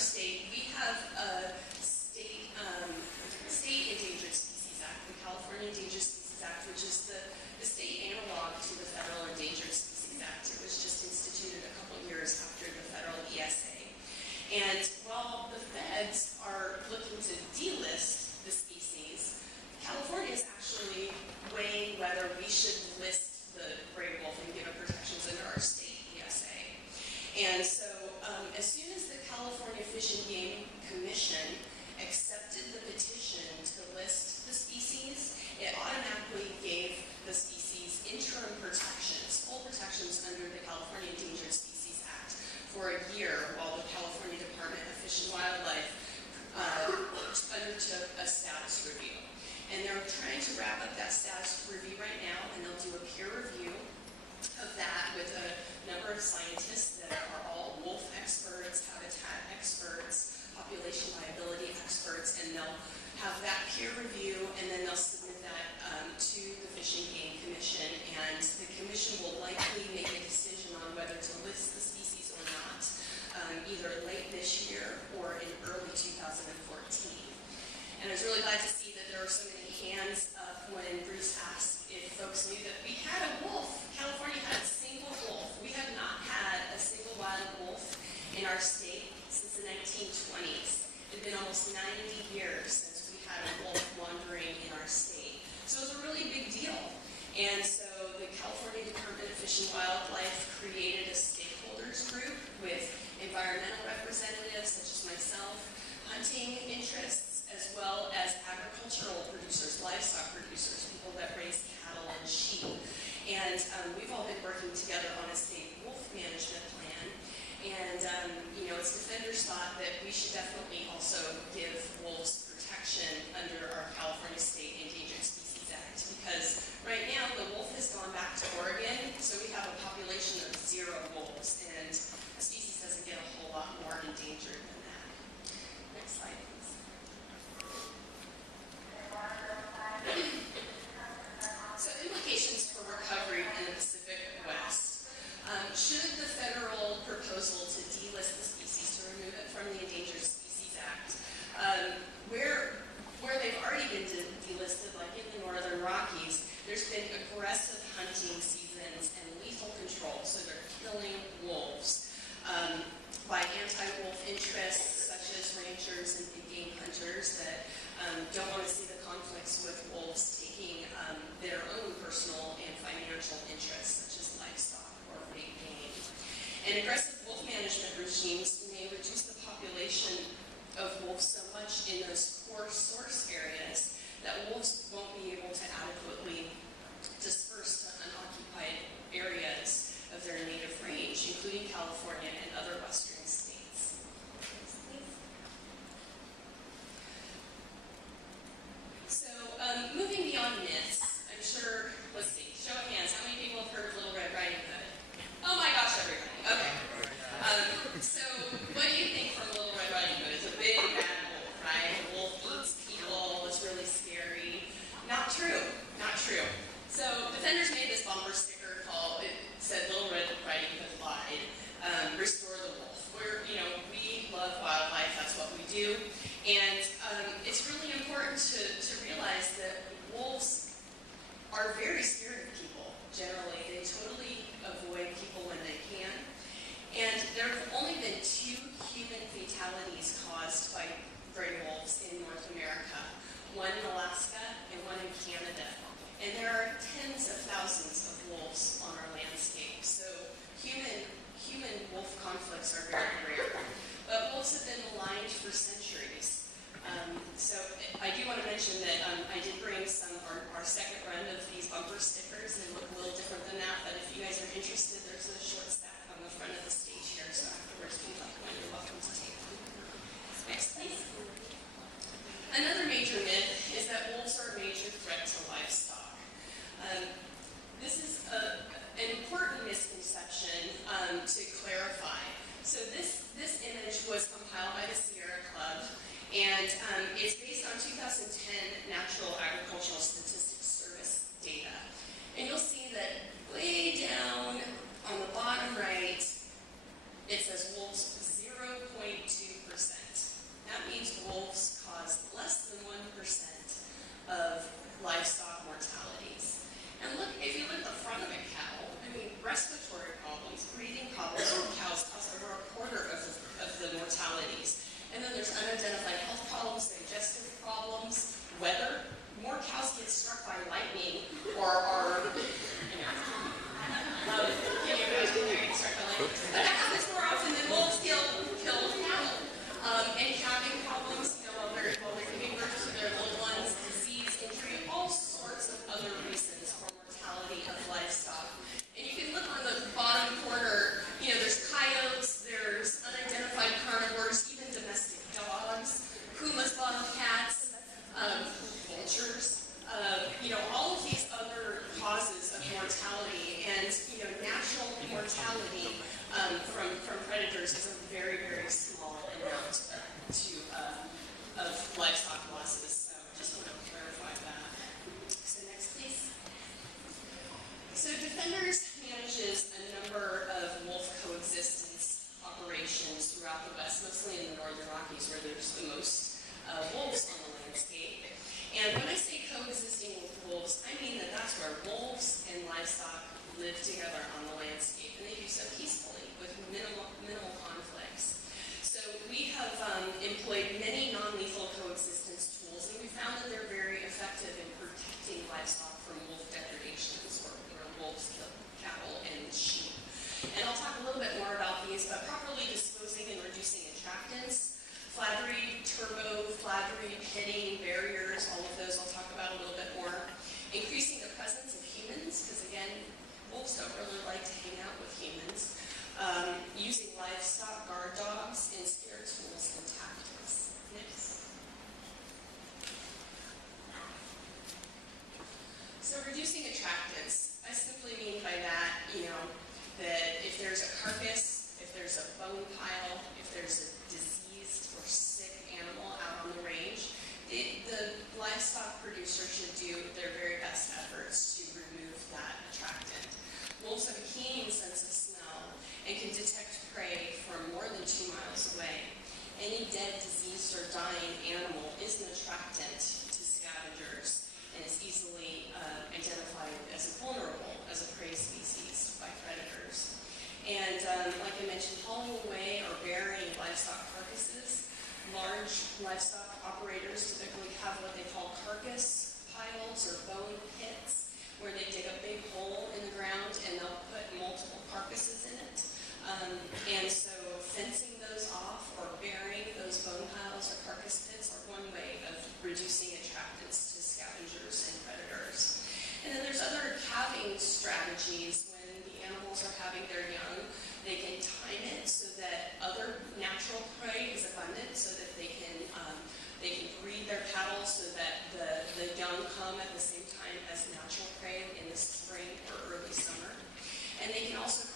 state, we have a state Endangered Species Act, the California Endangered Species Act, which is the state analog to the Federal Endangered Species Act. It was just instituted a couple years after the federal ESA. And while the feds are looking to delist the species, California is actually weighing whether we should list the gray wolf and give it protections under our state ESA. And so as soon as the California Fish and Game Commission accepted the petition to list the species, it automatically gave the species interim protections, full protections under the California Endangered Species Act for a year while the California Department of Fish and Wildlife undertook a status review. And they're trying to wrap up that status review right now, and they'll do a peer review of that with a number of scientists that are all wolf experts, habitat experts, population liability experts, and they'll have that peer review, and then they'll submit that to the Fish and Game Commission, and the commission will likely make a decision on whether to list the species or not, either late this year or in early 2014. And I was really glad to see that there were so many hands up when Bruce asked if folks knew that we had a wolf. California had a single wolf. We have not had a single wild wolf in our state since the 1920s. It had been almost 90 years since we had a wolf wandering in our state. So it was a really big deal. And so the California Department of Fish and Wildlife created a stakeholders group with environmental representatives such as myself, hunting interests, as well as agricultural producers, livestock producers, people that raise cattle and sheep. And we've all been working together on a state wolf management plan. And, as defenders thought that we should definitely also give wolves protection under our California State Endangered Species Act, because right now the wolf has gone back to Oregon, so we have a population of 0 wolves, and the species doesn't get a whole lot more endangered than that. Next slide, please. So implications for recovery in the Pacific West. Should the federal proposal to delist the species, to remove it from the Endangered Species Act, where they've already been delisted, like in the Northern Rockies, there's been aggressive hunting seasons and lethal control, so they're killing wolves by anti-wolf interests such as ranchers and big game hunters that don't want to see the conflicts with wolves taking their own personal and financial interests, such as livestock or big game. And aggressive wolf management regimes may reduce the population of wolves so much in those core source areas that wolves won't be able to adequately disperse to unoccupied areas of their native range, including California and other western states. So, moving beyond myths, I'm sure, let's see, show of hands, how many people have heard of Little Red Riding Hood? Oh my gosh, everybody. Okay. So, what do you think from Little Red Riding Hood? It's a big bad wolf, right? The wolf eats people, it's really scary. Not true. Not true. So, defenders made this bumper sticker called, it said Little Red Riding Hood lied, restore the wolf. We love wildlife, that's what we do. And it's really important to realize that wolves are very scared of people, generally. They totally avoid people when they can. And there have only been 2 human fatalities caused by gray wolves in North America, one in Alaska and one in Canada. And there are tens of thousands of wolves on our landscape. So human-wolf conflicts are very rare. But wolves have been maligned for centuries. So I do want to mention that I did bring our second run of these bumper stickers. They look a little different than that, but if you guys are interested, there's a short stack on the front of the stage here, so afterwards you can talk when you're welcome to take them. Next, please. Another major myth is that wolves are a major threat to livestock. This is an important misconception to clarify. So this image was compiled by the Sierra Club, and it's based on 2010 Natural Agricultural Statistics Service data. And you'll see that way down on the harming from predators is a very, very small amount of livestock losses. So I just want to clarify that. So next, please. So Defenders manages a number of wolf coexistence operations throughout the West, mostly in the Northern Rockies, where there's the most wolves on the landscape. And when I say coexisting with wolves, I mean that that's where wolves and livestock live together on the landscape, and they do so peacefully with minimal conflicts. So we have employed many non-lethal coexistence tools, and we found that they're very effective in protecting livestock from wolf depredations, where wolves kill cattle and sheep. And I'll talk a little bit more about these, but properly disposing and reducing attractants, flattery, turbo, flattery, pitting, barriers, all of those I'll talk about a little bit more. Increasing the presence of humans, because again, wolves don't really like to hang out with humans. Using livestock guard dogs and scare tools and tactics. Next. So reducing attractants. I simply mean by that, that if there's a carcass, if there's a bone pile, if there's a diseased or sick animal out on the range, the livestock producer should do their very best efforts to remove that attractant. Wolves have a keen sense of smell and can detect prey from more than 2 miles away. Any dead, diseased, or dying animal is an attractant to scavengers and is easily identified as vulnerable as a prey species by predators. And like I mentioned, hauling away or burying livestock carcasses. Large livestock operators typically have what they call carcass piles or bone pits, where they dig a big hole in the ground and they'll put multiple carcasses in it. And so fencing those off or burying those bone piles or carcass pits are one way of reducing attractants to scavengers and predators. And then there's other calving strategies. When the animals are having their young, they can time it so that other natural prey is abundant, so that they can breed their cattle so that the young come at the same time as natural prey in the spring or early summer. And they can also